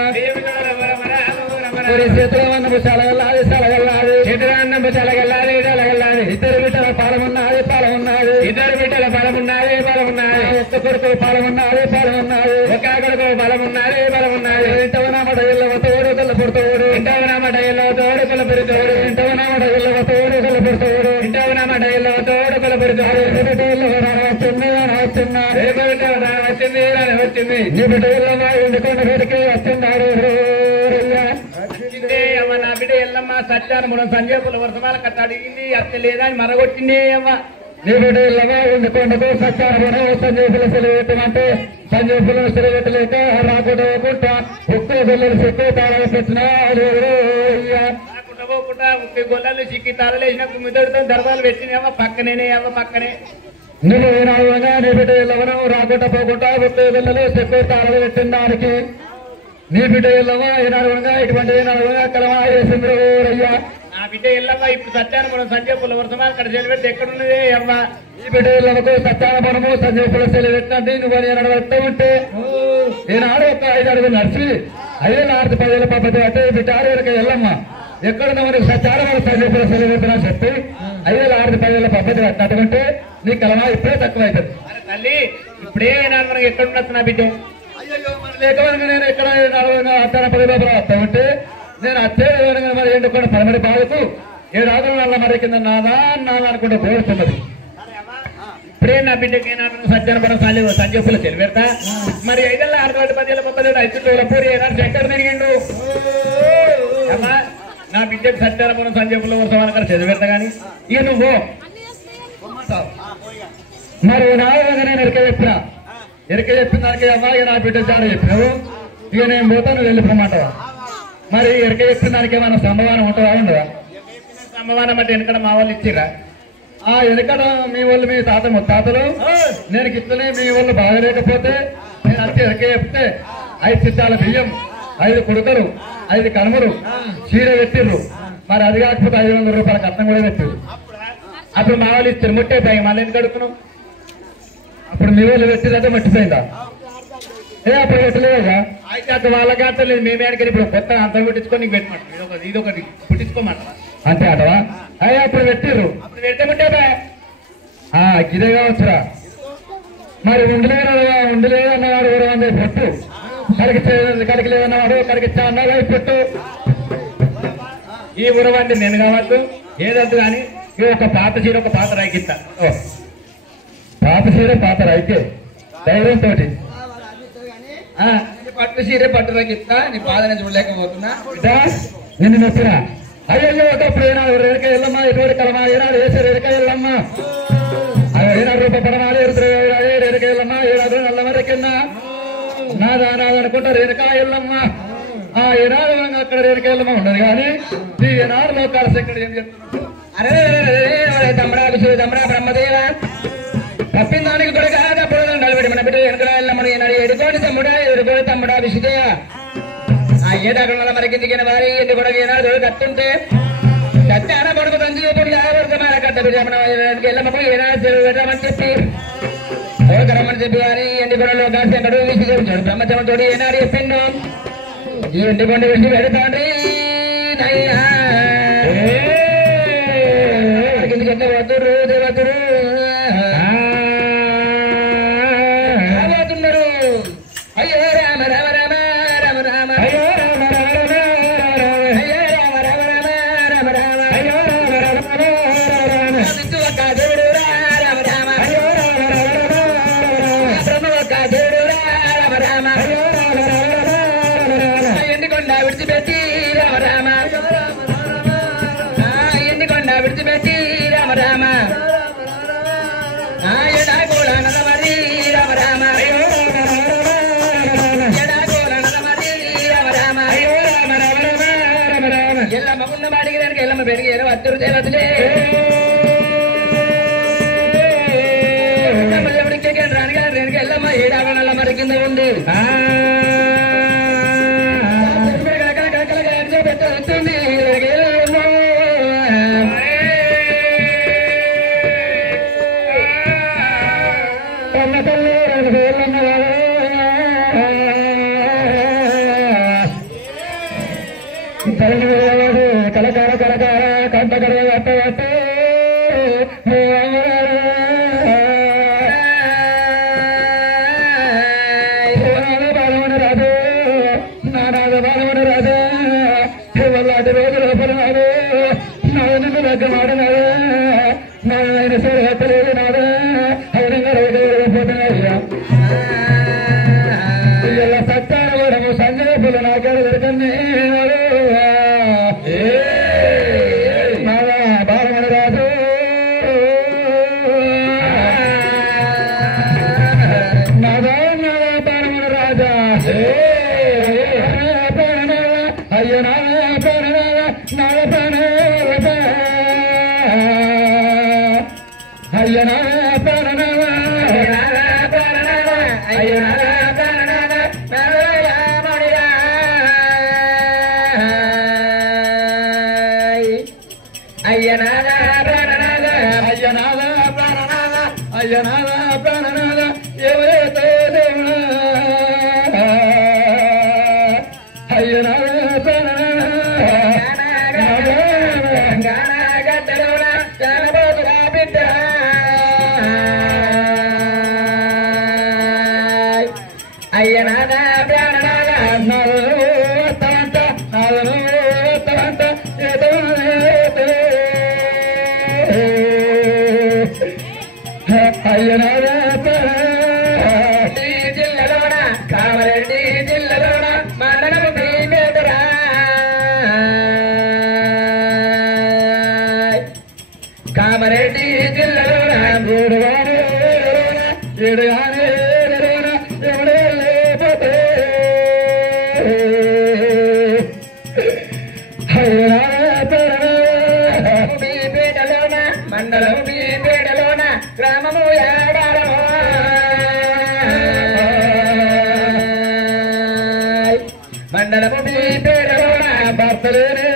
చేతులవన్నము చలగల్లాది చలగల్లాది చేతులన్నము చలగల్లాది చలగల్లాది ఇద్దరు బిడ్డల పాలమున్నది పాలమున్నది ఇద్దరు బిడ్డల బలమున్నది బలమున్నది ఒక్క కొడుకు పాలమున్నది పాలమున్నది ఒక కొడుకు బలమున్నది బలమున్నది ఇంటవనామట ఇళ్ళవ తోడు కల్ల పుడతోడు ఇంటవనామట ఇళ్ళవ తోడు కల్ల పెరుతోడు ఇంటవనామట ఇళ్ళవ తోడు కల్ల పుడతోడు ఇంటవనామట ఇళ్ళవ తోడు కల్ల పెరుతోడు వచ్చింది వస్తున్నా వచ్చింది వచ్చింది నీ బిడ్డ ఇళ్ళ ఇంటికొండ పెడికి వస్తున్నారు నా బిడ్డ ఎల్లమ్మ సత్యాన్ని మనం సంజయపుల వర్షమాల కట్ట అడిగింది అత్త లేదా అని మరగొట్టింది అమ్మ నీ బిడ్డ ఇళ్ళగా ఉండుకొండకు సత్యాన్ని సంజయపుల సెలవెట్టమంటే సంజయపులను సెలవెట్టలేక రాకుండా పోకుండా ఉక్కు గొల్లలు చెక్కు తాళాలు పెట్టినా రాకుండా పోకుండా ఉక్కు గొల్లలు చిక్కి తాళాలు వేసిన కుమ్మిదడితో దర్బాలు పెట్టినాయమ్మ పక్కనే అమ్మ పక్కనే నువ్వు ఏనాడుగా నీ బిడ్డ ఇళ్ళవను రాకుండా పోకుండా ఉక్కు గొల్లలు చెక్కు తాళాలు పెట్టిన దానికి నీ బిడ్డ ఇళ్ళవా ఏనాడుగా ఇటువంటి ఏనాడుగా కలమా వేసింద్రయ్యా నా బిడ్డ ఇళ్ళవా ఇప్పుడు సత్యానపురం సంజయపుల వర్షమా అక్కడ సెలవెట్టి ఎక్కడున్నది అవ్వ నీ బిడ్డ ఇళ్ళకు సత్యానపురము సంజయపుల సెలవెట్టండి నువ్వు ఏనాడు వెళ్తూ ఉంటే ఈనాడు ఒక 5 అడుగులు నడిచి 5 ఏళ్ళ 10 ఏళ్ళ పద్ధతి అంటే బిడ్డ 6 ఏళ్ళకి వెళ్ళమ్మ ఎక్కడున్నా మనకి సత్యానపురం సంజయపుల సెలవెట్టినా చెప్పి 5 ఏళ్ళ 10 ఏళ్ళ పద్ధతి కట్టినట్టుకుంటే నీ కలమా ఇప్పుడే తక్కువ అవుతుంది తల్లి ఇప్పుడే నాడు మనకి ఎక్కడున్నట్టు నా బిడ్డ అయ్యో మరి లేకపోయినా నేను ఎక్కడ అత్తాన 10 లోపల వస్తామంటే నేను అత్తే మరి ఎండుకొని పరమడి బాధకు 7 ఆకుల వల్ల మరి కింద నాదా అనుకుంటే కోరుతున్నది ఇప్పుడే నా బిడ్డకి ఏనాడు సత్యానపురం సంజయపుల సెలవెడతా మరి 5 ఏళ్ళ 10 ఏళ్ళ 30 ఏళ్ళ 5 పూరి ఏనాడు శంకర్ తిరిగిండు అమ్మా నా బిడ్డకు సత్యారపురం సంజయపురం వర్షం చదివేస్తా కానీ ఇక నువ్వు మరి నాలుగు నేను ఎరక చెప్పిన దానికి అమ్మాయి నా బిడ్డ చాలా చెప్పినావు ఇక నేను పోతాను వెళ్ళిపోమంటావా మరి ఎరక చెప్పిన దానికి ఏమైనా సంభవానం ఉంటుందా ఉండదా సంభవానం అంటే వెనకడ మా వాళ్ళు ఇచ్చిరా వెనకడ మీ వాళ్ళు మీ తాత ముత్తాతలు నేను ఇట్లనే మీ వాళ్ళు బాగలేకపోతే నేను వచ్చి ఎరక చెప్తే 5 సిద్ధాల బియ్యం 5 కుడుకలు 5 కనుమలు చీర పెట్టిర్రు మరి అది కాకపోతే 500 రూపాయల కట్నం కూడా పెట్టిర్రు అప్పుడు మా వాళ్ళు ఇస్తారు ముట్టే పోయి మళ్ళీ ఎందుకు అడుగుతున్నావు అప్పుడు మీ వాళ్ళు పెట్టిరంటే మర్చిపోయిందా అప్పుడు పెట్టలేదా అయితే అక్కడ వాళ్ళకి అర్థం లేదు మేమే అడిగారు ఇప్పుడు కొత్త అంతం పుట్టించుకొని నీకు పెట్టమంటారు ఇదొకటి పుట్టించుకోమంటారా అంతే అటవా అప్పుడు పెట్టిర్రు అప్పుడు పెడితే ముట్టే ఇదే కావచ్చురా మరి ఉండలేదు అన్నవాడు కూడా ఉంది పొట్టు కడికి లేదన్నవాడు కడికి అన్నగా పొట్టు ఈ ఊరవంటి నేను కావద్దు ఏదద్దు కానీ ఒక పాత చీర ఒక పాత రాయికిస్తా పాత చీర పాత రాయికే ధైర్యంతో పట్టు చీర పట్టు రాయికిస్తా నీ బాధని చూడలేకపోతున్నా నిన్ను నొప్పిన అయ్యో ఒకప్పుడు ఏనాడు రేరక ఎల్లమ్మ ఎటువంటి కలమా ఏనాడు వేసారు రేరక ఎల్లమ్మ ఏనాడు రూపాయ పడమాలి రేరక ఎల్లమ్మ ఏడాది నల్లమరెక్కన్నా నాదనుకుంటా రేరక ఎల్లమ్మ ఏనాడు అక్కడ రేరక ఎల్లమ్మ ఉండదు కానీ ఈ ఏనాడు లోకాల శంకరుడు ఏం చెప్తున్నాడు అరే తమ్ముడా బ్రహ్మదేవ తప్పిన దానికి కూడా కాదప్పుడు నలబడి మన బిడ్డ వెనక వెళ్ళమని ఎడుకోని తమ్ముడా విషుదేయ ఆ ఏడాకుల మరి కిందికిన వారి ఎన్ని కూడా ఏనాడు కట్టుంటే కట్టాన పడుకు తంజీపుడు యావర్గమైన కట్ట వెళ్ళమకు ఏనాడు పెట్టమని చెప్పి రమ్మని చెప్పి వారి ఎండి కొండలో కాసేడు విసి చెప్తాడు బ్రహ్మచర్మతోడు ఏనాడు చెప్పిండు ఈ ఎండి కొండ విసి పెడతాండ్రి వతురు దేవతురు రాబోతున్నారు అయ్యో రామ రామ రామ రామ రామ అయ్యో రామ రామ అయ్యో రామ రామ రామ రామ అయ్యో రామ రామ ఒక దేవుడు రామ రామ అయ్యో రామ బ్రహ్మ ఒక దేవుడు రామ రామ అయ్యో రామ ఎండికొండ విడిచిపెట్టి రామ రామ ఎండికొండ విడిచిపెట్టి రామ రామ ఎడాగోళ నరమరి రామ రామ ఎడాగోళ నరమరి రామ రామ ఎల్లమ్మ ఉన్న మాడికి దానికి ఎల్లమ్మ పెరిగి వద్దరు దేవతలే ఎవరికి రానిగా రేనికి ఎల్లమ్మ ఏడాగ నల్ల మరి కింద ఉంది పెట్టతుంది కలకార కలకార కంటకర బాలమని రాదు నానాద బాలమని రాదు వాళ్ళ రోజు లోపలనాడు నాన్న దగ్గర మాడినాడు నాయన సరే హత్తలేదు నాడు అయినంగా రోజు పోతున్నాడు ఇలా సత్తాన కూడా సంజయ్ పుల్ల నాకాడు దొరకండి నాదా బాలమని రాదు నాదా నాదా బాలమని రాజా అయ్యో నాదా ప్రాణనాదా నాద ప్రాణ అయ్యో నాదా ప్రాణనాదా అయ్యో నాదా అయ్యనాద ప్రాణనాద అయ్యనాద ప్రాణనాద అయ్యనాద ప్రాణనాద ఎవరైతే దేవుడా అయ్యనాద ప్రాణనాద గట్టలోన చాలబోతురా బిడ్డ అయ్యనాద ప్రాణనాద వస్తావంత నాదను వస్తావంత అయ్యనాద జిల్లాలోన కామారెడ్డి జిల్లాలోన మండలం భీమేటరా కామారెడ్డి జిల్లాలోన ఏడుగానే ఏడుగానే ఎవడే లేకపోతే బీపేటలోన మండలం బీపేటలోన గ్రామము ఏడారమో మండలము బీపేటలోన భర్తలేనే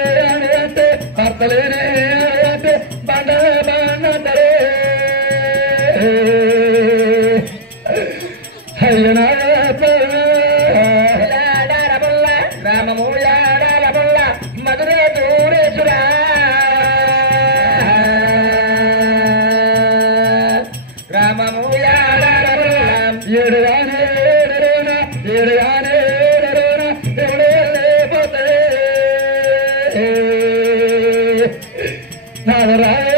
అంటే భర్తలేనే అంటే బండ బండరే యాడారబుల్ల గ్రామము యాడారబుల్ల మధురే దూరేశురా గ్రామము యాడారబుల్ల ఏడుగానే ఏడుగానే ఎవడే లేకపోతే నాదరాయే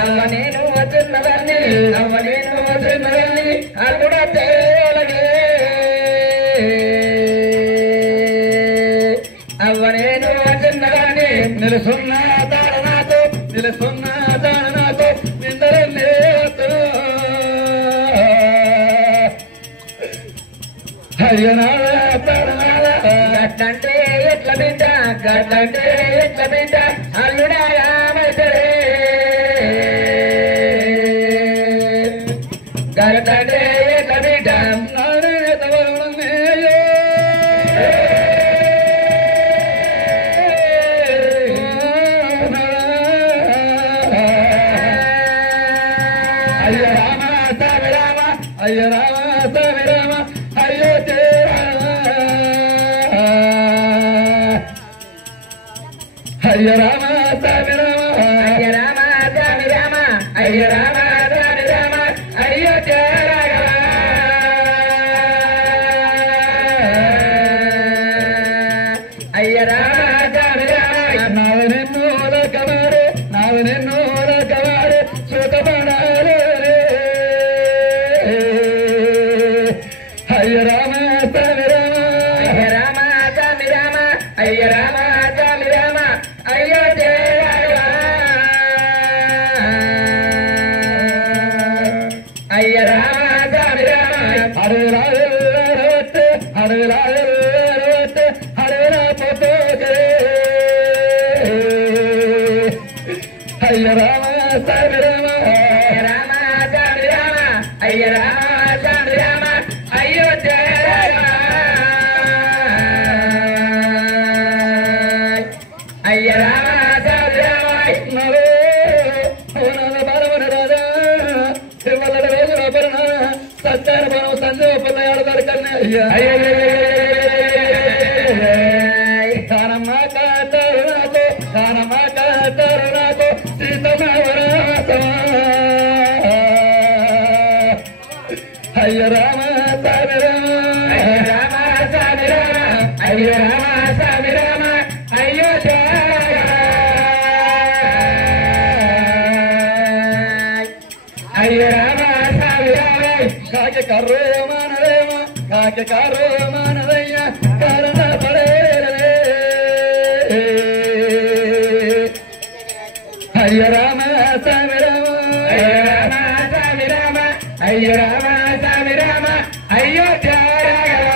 అవ్వ నేను చిన్నదాన్ని అవ్వ నేను చిన్నదాన్ని అల్లుడ తేలగే అవ్వ నేను చిన్నదాన్ని నిలుసున్న తాళనాతో నిలుసున్న తాళనాతో నిందరన్నేతో అయ్యనాల తాళనాల గట్లంటే ఎట్ల బిడ్డ గట్లంటే ఎట్ల బిడ్డ అల్లుడా రామైతరే గట్లంటే ఎట్ల బిడ్డ నానే తవరుణమేయో అయ్య రామ సామి రామ అయ్య రామ సామి రామ అయ్యో అయ్య రామ సామి రామ అయ్య రామ రామ రామ అయ్య రామ రామ రామ అయ్యో రాఘవ అయ్య రామ రామ రామ నావనెన్నోల కవారే నావనెన్నోల కవారే సుఖపడాలే అయ్య రామ సామి రామ అయ్య రామ రామ రామ అయ్య రామ రామ రామ అయ్యో రాఘవ అయ్య రామ రామ రామ అడవిలాడెల్లరవట్టే అడవిలాడెల్లరవట్టే అడవిలా పోతే అయ్య రామ సామి రామ అయ్య రామ రామ రామ అయ్య రామ రామ రామ అయ్యో రాఘవ అయ్య రామ రామ రామ నవే ఓనాల బాలవన రాజా తిరుమల రోజున పరణ సత్యాన బలం సంజయ పిల్లయాడు దొరకనే అయ్య దానమ్మ కాటారు నాకు దానమ్మ కాటారు నాకు సీతమావరాసమా అయ్య రామ సామి అయ్య రామ రామ రామ రామ అయ్య రామ రామ రామ అయ్యో అయ్య రామ రామ రామ కాకి కర్రో మానదేమ కాకి కర్రో మానదయ్య కారణ పడేరే అయ్య రామ సామి రామ అయ్య రామ రామ రామ అయ్య రామ రామ రామ అయ్యో రాఘవ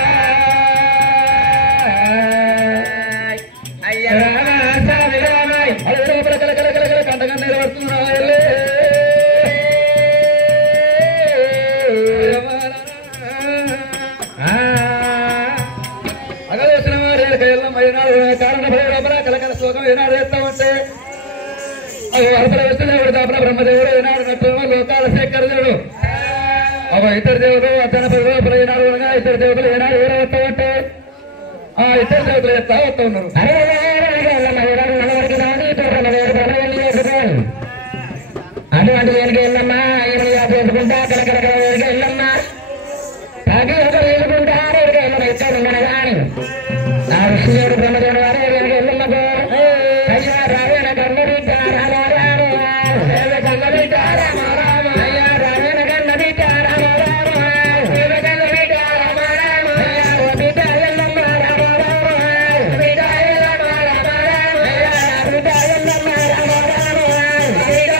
అయ్య రామ రామ రామ అడవిలో కల కల కల కల కంటగా నిలబడుతున్నా అగవేసిన కారణ భయ కలకల శ్లోకం ఏనాడు వేస్తామంటే అపర విష్ణుదేవుడు దాపన బ్రహ్మదేవుడు ఏనాడు నట్టుమ లోకాల శేఖరుడు అవ ఇతర దేవుడు అతన పరుడు ఏనాడు అనగా ఇతర దేవతలు ఏనాడు ఎవరు వస్తామంటే ఆ ఇతర దేవతలు ఎత్తా వస్తా ఉన్నారు అటువంటి వేడికి వెళ్ళమ్మా చేసుకుంటా కలకల వేడికి వెళ్ళమ్మా అది ఒక వేసుకుంటా వేడికి వెళ్ళమ్మా ఇక్కడ ఉండను కానీ నా విష్ణుదేవుడు బ్రహ్మదేవుడు వారు వేడికి వెళ్ళమ్మకు అయ్యా రావేణ కన్నబిడ్డ రామ రామ కన్నబిడ్డ రామ రామ అయ్యా రావేణ కన్నబిడ్డ రామ రామ కన్నబిడ్డ రామ రామ అయ్యా ఓ బిడ్డ ఎల్లమ్మ రామ రామ బిడ్డ ఎల్లమ్మ రామ రామ అయ్యా నా బిడ్డ ఎల్లమ్మ రామ రామ బిడ్డ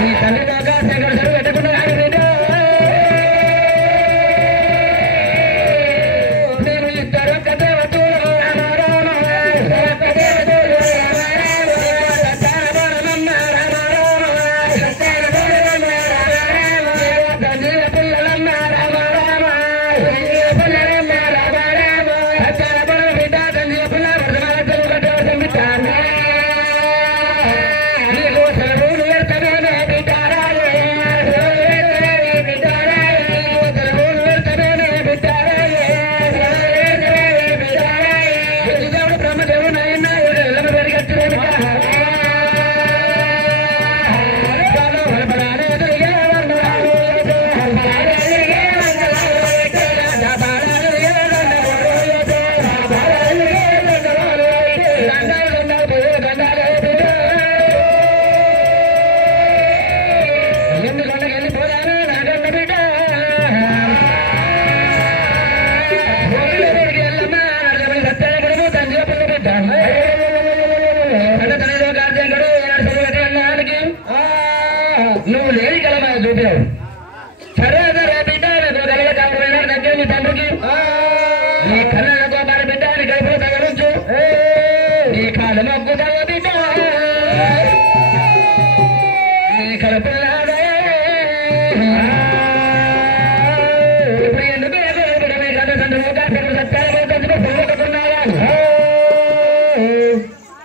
ఈ తల్లి దాకా శంకర చెరువు పెట్టుకున్నాడు నేను ఇద్దరు కదేవతూ నువ్వు లేని కలమా చూపావు సరే బిడ్డ కళ్ళ కాకపోయినా దగ్గర నీ తండ్రికి నీ కళ్ళతో మన బిడ్డ నీ కడుపులో తగలొచ్చు నీ కాలు మొక్కుతావు బిడ్డ నీ కడుపులో ఇప్పుడు ఎందుకు మీ కథ తండ్రి సత్యాలకున్నావా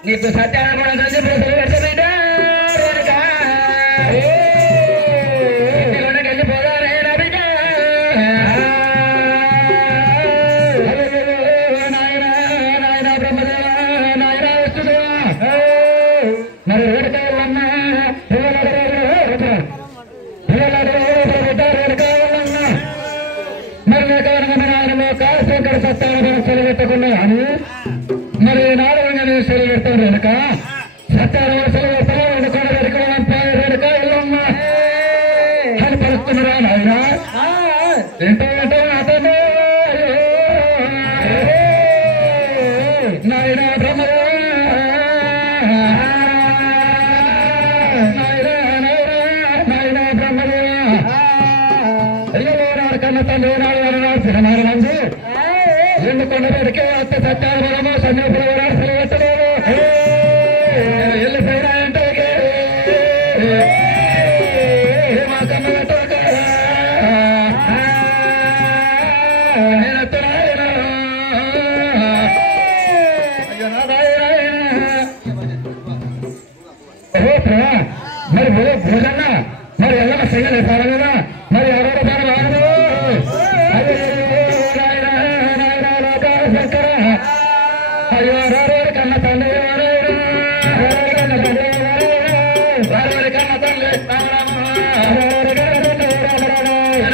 నీకు సత్యాలు కూడా తండ్రి బిడ్డ సెలవెట్టకున్నాను మరి నాలుగు నేను సెలవెడతాను వెనుక సత్యాలు సెలవెడతాను వెనుక వెనుక వెళ్ళమ్మా అని పలుకుతున్నారా నాయన ఏంటో ఏంటో అతను నాయన బ్రహ్మదేవ నాయన బ్రహ్మదేవ అయ్యో నాడు కన్న తండ్రి నాడు సినిమాలు మంది ఎందుకొండబడికే అత్త సత్యాలు సన్యాపురం సెలవెట్టలేదు వెళ్ళిపోయినాయంటే మా కన్న మరి భోజన మరి ఎలా చెయ్యలేదు కదా మరి ఎవరో దాని వాడదు అయ్యో కన్న తండ్రి కన్న తండ్రి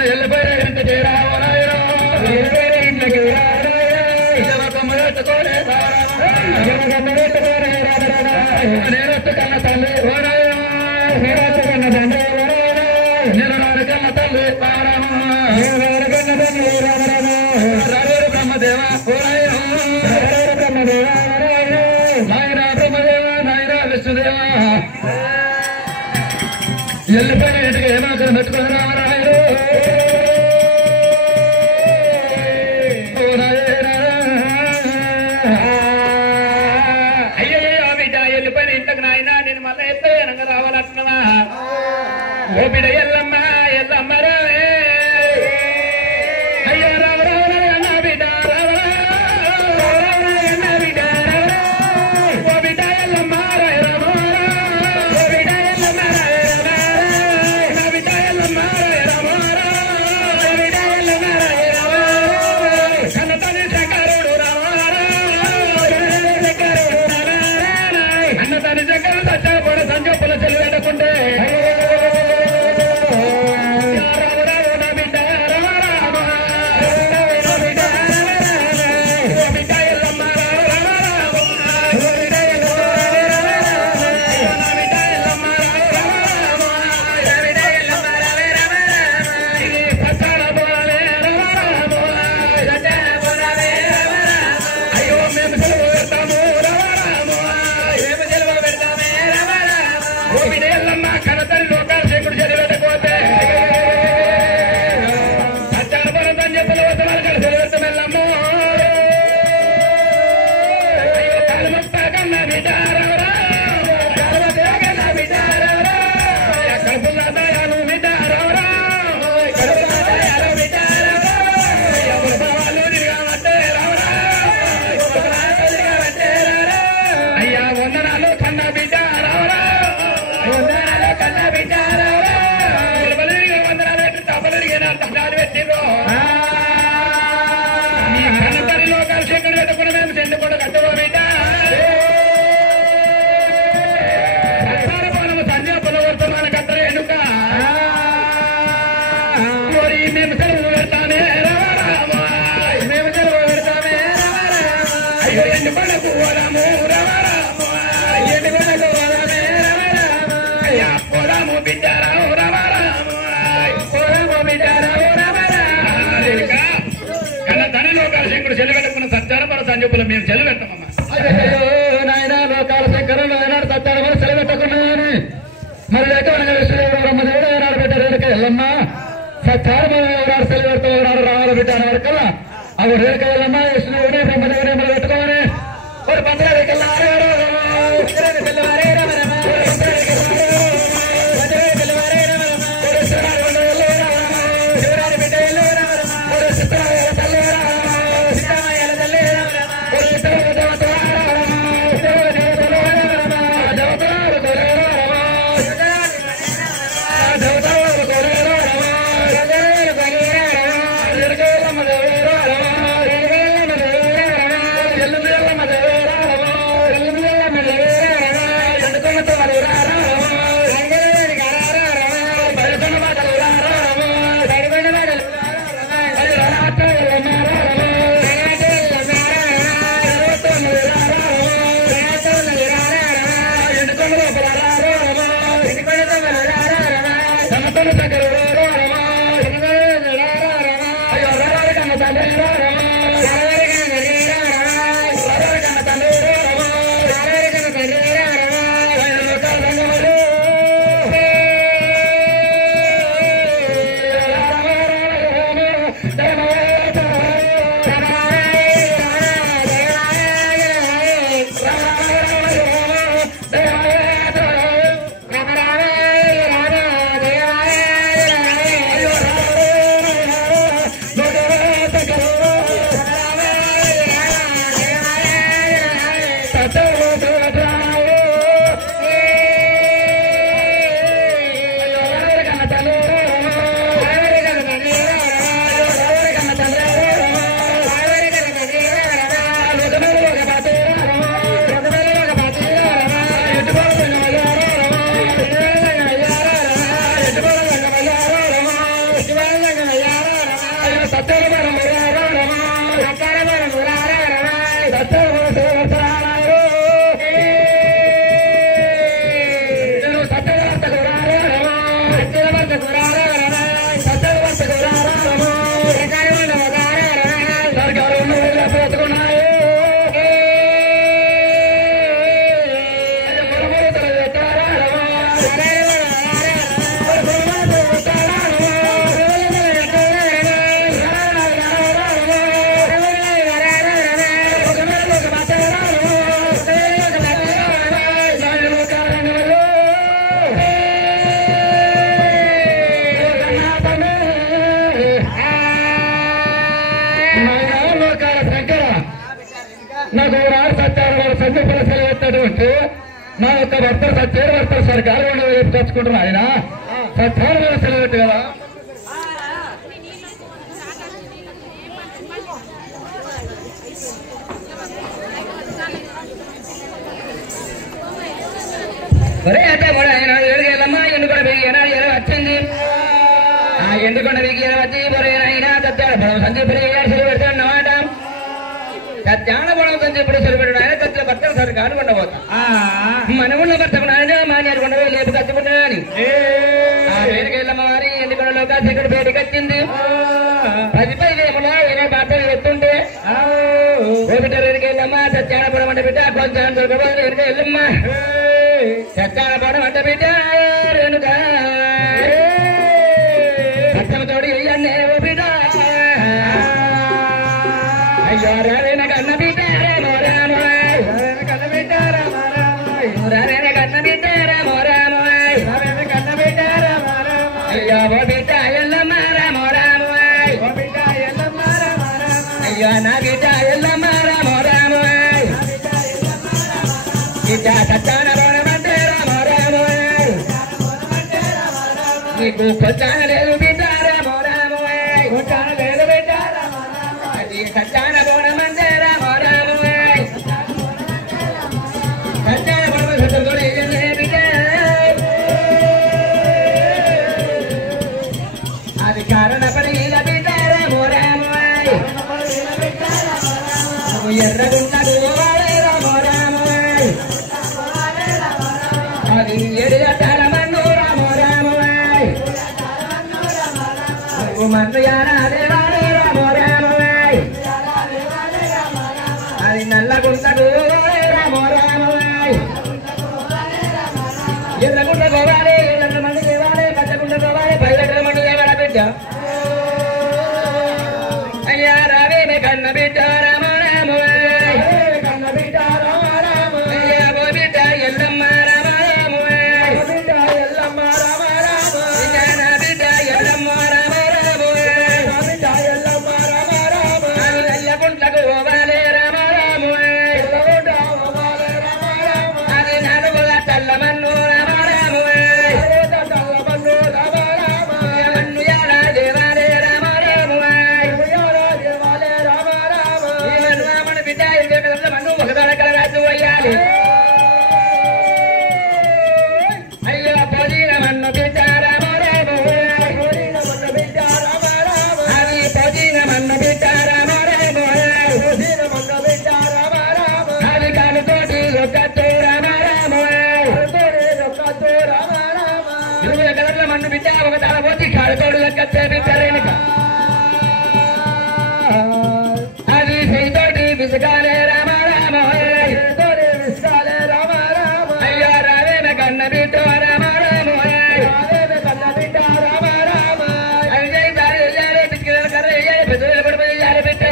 వెళ్ళిపోయిన ఇంటికి ఇంటికి నేనొచ్చు కన్న తండ్రి నేనొచ్చు కన్న తండ్రి నేను నాడు కన్న తండ్రి కన్న తండ్రి బ్రహ్మదేవ నాయన బ్రహ్మదేవ నాయన విష్ణుదేవ వెళ్ళిపోయిన ఇంటికి ఏమాత్రం పెట్టుకుని రామరాయరు అయ్యో బిడ్డ వెళ్ళిపోయిన ఇంటికి నాయన నేను మళ్ళీ ఎత్తగా రావాలంటున్నా ఓ బిడ్డ ఎల్లమ్మ ఎల్లమ్మ రావే అయ్యో రావ రావ బిడ్డ సంజోపుల చెల్లికుంటే ఓ విడేళ్ళమ్మ కనతల్లి లోకాలు లోపల మేము చెల్లు పెట్టమమ్మా. అయ్యో నాయన లోకాల శంకరుడు ఏనాడు సత్యాలు కూడా సెలవు పెట్టకున్నాయని మరి లేక విష్ణుదేవుడు బ్రహ్మదేవుడు ఏనాడు పెట్టారు రేణుక ఎల్లమ్మ సత్యాలు ఎవరాడు సెలవు పెడతా ఎవరాడు రావాలి పెట్టాను వరకల్లా అవి రేణుక ఎల్లమ్మ విష్ణుదేవుడే బ్రహ్మదేవుడే మనం పెట్టుకోమని ఒక పంద్రాడికల్లా నాకు రాడు సత్యాలు వాళ్ళు సందీపన సెలవెత్తటువంటి నా యొక్క భర్తలు సత్యాలు భర్తలు సార్ గాలి వైపు తెచ్చుకుంటున్నా ఆయన సత్యాలు వాళ్ళు సెలవెట్టు కదా ఒరే అంటే కూడా ఆయన ఏడుకెళ్ళమ్మా ఎండుకొండ బిగి ఏనాడు ఎలా వచ్చింది ఆ ఎండుకొండ బిగి ఎలా వచ్చి ఒరే అయినా సత్యాలు పొలం సందీపుడు సెలవు పెడతాడు అన్నమాట సత్యాన పొలం సందీపుడు సెలవు పెట్టాడు ఆయన సత్య భర్తలు సార్ కానుకుండా పోతా మన ఉన్న భర్తకు నాయన మానేరుకుండా లేపు కట్టుకుంటున్నా అని ఏడుకెళ్ళమ్మ వారి ఎండుకొండలో కాసేకడు బయటకు వచ్చింది 10 వేములో ఏనే భర్తలు ఎత్తుంటే ఒకటి ఏడుకెళ్ళమ్మా సత్యాన పొలం అంటే బిడ్డ కొంచెం దొరకబోదు ఎడుకెళ్ళమ్మా సత్యాన పొలం అంటే బిడ్డ రేణుక సత్యమతోడు అయ్యన్నే ఓ బిడ్డ అయ్యో రేణ కన్న బిడ్డ రామోరామోయ్ కన్న బిడ్డ రామోరామోయ్ రేణ కన్న బిడ్డ రామోరామోయ్ కన్న బిడ్డ రామోరామోయ్ అయ్యో ఓ బిడ్డ ఎల్లమ్మ రామోరామోయ్ ఓ బిడ్డ ఎల్లమ్మ రామోరామోయ్ అయ్యో నా బిడ్డ ఎల్లమ్మ రామోరామోయ్ బిడ్డ సత్యాన పొలమంటే రామోరామోయ్ నీకు కొచ్చాన లేదు బిడ్డ రామోరామోయ్ కొచ్చాన లేదు బిడ్డ రామోరామోయ్ సత్యాన పొలమంటే రామోరామోయ్ సత్యాన పొలం సత్తుడు ఏజన్నే బిడ్డ అది కారణ పని ఇలా బిడ్డ రామోరామోయ్ ఎర్రగుంటడు రామోరామోయ్ అది ఎడియటాల మన్ను రామోరామోయ్ మన్ను యానా దేవాలే రామోరామోయ్ అది ఎర్రగుండ గోవాలి ఎర్ర మంది దేవాలి పచ్చగుండ గోవాలి 10 లీటర్ల మందు దేవాల బిడ్డ అయ్యా రావేమే కన్న బిడ్డ రామ రామ కన్న బిడ్డ రామ రామ అయ్యా ఓ బిడ్డ ఎల్లమ్మ రామ రామ బిడ్డ ఎల్లమ్మ రామ రామ అయ్యా నా బిడ్డ ఎల్లమ్మ రామ రామ నా బిడ్డ ఎల్లమ్మ రామ రామ అయ్యకుంట్లకు గోవాలి రామ రామ ఎల్లగుండ గోవాలి రామ రామ అది నలుగుల తల్లమన్ను రామ రామ తల్లమన్ను రామ రామ మన్ను యాల దేవాలే రామ రామ యాల దేవాలే రామ రామ ఈ మన్ను మన బిడ్డ ఇంకెక్కడ మన్ను ఒకదాన కల రాజు అయ్యాలి అయ్యో పోజీన మన్ను బిడ్డ రామ రామ పోజీన మన్ను బిడ్డ రామ రామ అది పోజీన మన్ను బిడ్డ రామ రామ పోజీన మన్ను బిడ్డ రామ రామ అది కాలుతోటి ఒక్కతో రామ రామ ఒక్కతో రామ రామ ఇరువుల కలర్ల మన్ను బిడ్డ ఒక తల పోతి కాలుతోడు లెక్కచ్చే బిడ్డరేనుక అది చేతోటి విసుగాలే రామ రామ చేతోటి విసుగాలే రామ రామ అయ్యో రావేమే కన్న బిడ్డ రామ రామ రావేమే కన్న బిడ్డ రామ రామ అయ్యే దారి అయ్యారే పిచ్చిల కర్ర అయ్యారే పెద్దలు పడిపోయి అయ్యారే బిడ్డ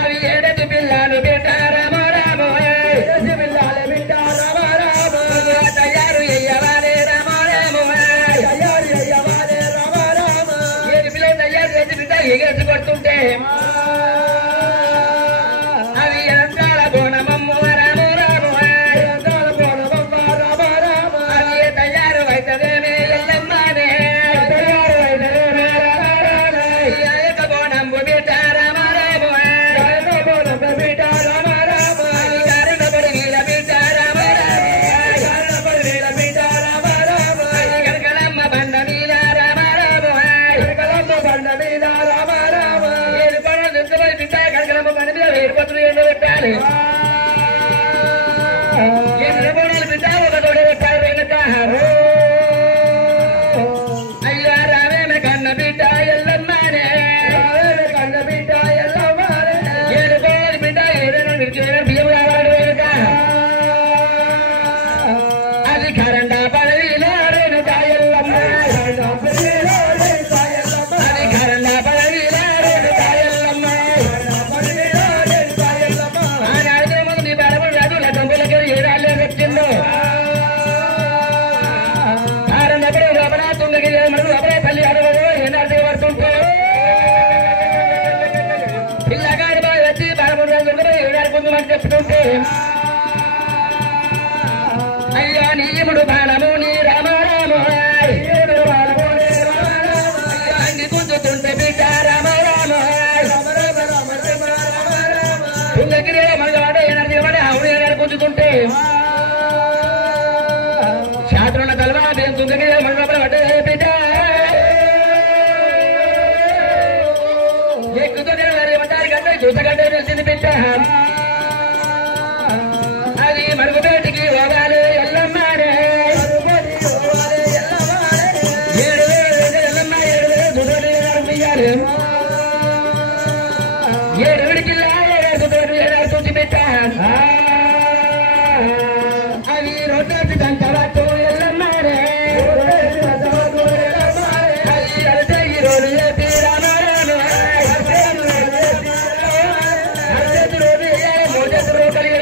అవి ఏడటి పిల్లలు బిడ్డ రామ రామ ఏడటి పిల్లలు బిడ్డ రామ రామ తయారు అయ్యవారే రామ రామ తయారు అయ్యవారే రామ రామ ఏడు పిల్లలు తయారు చేసి బిడ్డ ఎగేసి కొడుతుంటే అది ఎంతాల బోనమమ్మ రామ రామ ఎంతాల బోనమమ్మ రామ రామ అది తయారు అవుతుందేమే ఎల్లమ్మనే తయారు అవుతుందేమే రామ రామ ఏక బోనమ్మ బిడ్డ రామ రామ ఏక బోనమ్మ బిడ్డ రామ రామ అది కారణ పడి వీల బిడ్డ రామ రామ కారణ పడి వీల బిడ్డ రామ రామ అది కనకలమ్మ బండ మీద రామ రామ కనకలమ్మ బండ మీద రామ రామ ఏడు పళ్ళ దుర్గమని బిడ్డ కనకలమ్మ బండ మీద 1000 పత్రులు ఎండ పెట్టాలి ఏడు బోనాలు బిడ్డ ఒక తోడు పెట్టాలి వెనుక అయ్యా రావేమే కన్న బిడ్డ ఎల్లమ్మనే రావేమే కన్న బిడ్డ ఎల్లమ్మనే ఏడు బోనాలు బిడ్డ ఏడు బియ్యం కావాలి వెనుక అది కరండ పదవిలో రేణుక ఎల్లమ్మ అది కరండ పదవిలో రేణుక ఎల్లమ్మ ఆనాడు ముందు నీ బలముడు రాదు నా దొంగలకి ఏడాళ్ళే వచ్చిందో ఆరన్నప్పుడు లోపల తుంగకి మనకు లోపల తల్లి అడగదు ఏనాడు పడుతుంటే పిల్లగాడి బాగా వచ్చి బలముడు రాదు ఏడాడు ముందు అని చెప్పుకుంటే అయ్యో నీముడు బాణము నీ రామ రామ నీముడు బాణము నీ రామ రామ అయ్యో అన్ని గుంజుతుంటే బిడ్డ రామ రామ రామ రామ రామ రామ రామ తుంగగిరి మనకు వాడే ఏనాడు వాడే అవును ఏనాడు గుంజుతుంటే శాస్త్రుల తలవా నేను తుంగగిరి మన లోపల పడ్డే బిడ్డ ఎక్కుతుంటే ఏమంటారు గంట చూసగంటే తెలిసింది బిడ్డ అది మరుగు బయటికి పోవాలి ఎల్లమ్మారే ఏడు ఎల్లమ్మ 7 దుడ్డు అనిపించాలి ఏడు విడికిల్లా 7 దుడ్డు చూసి పెట్టా అది రొట్టె దంతవట్టు ఎల్లమ్మారే అది అడితే ఈ రోజు చెప్పి రామారాను రోజు కలిగి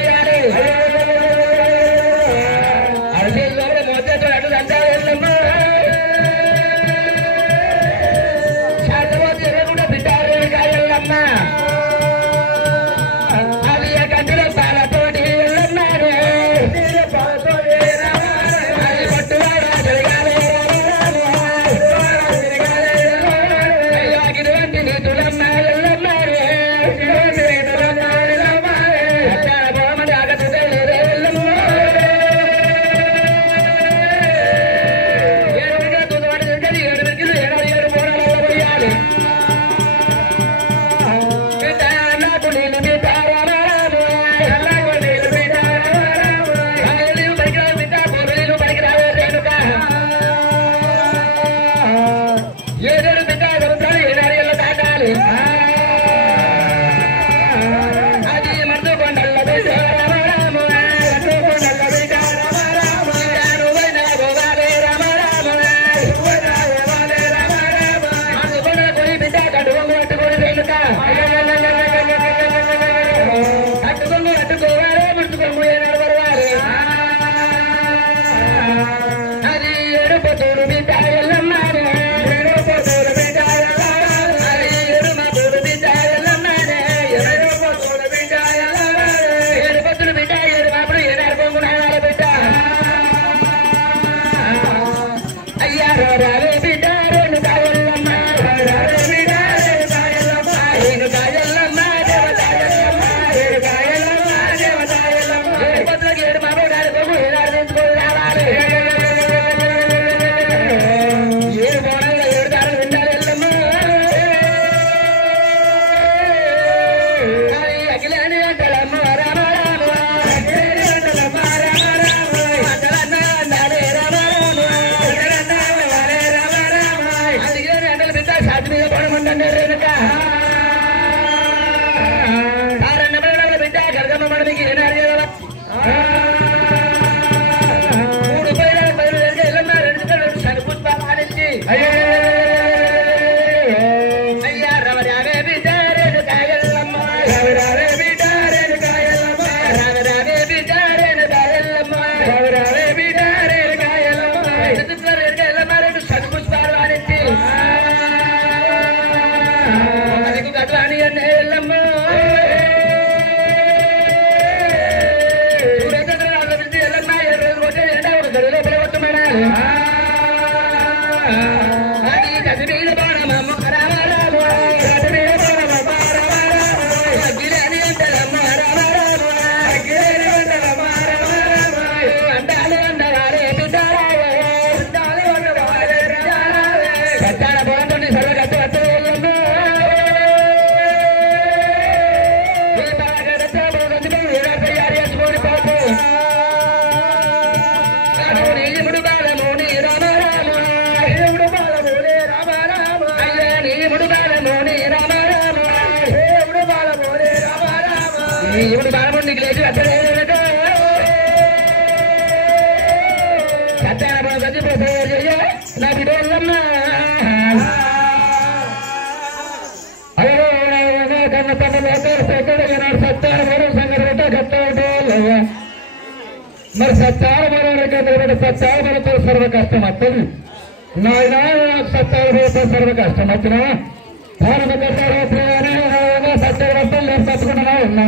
నీకు లేచి సత్యాన చచ్చిపోతాయ్య నా బిడ్డమ్మా అయ్యో కన్న తమ్ముడు ఎక్కడికి సత్యాలు సంగతి గట్టయ్యా మరి సత్యాలు మనకి సత్యాలు మనతో సర్వ కష్టం వస్తుంది నాయన సత్యాలు మనతో సర్వ కష్టం వచ్చినా భారత సత్యాలు నేను తట్టుకున్నా ఉన్నా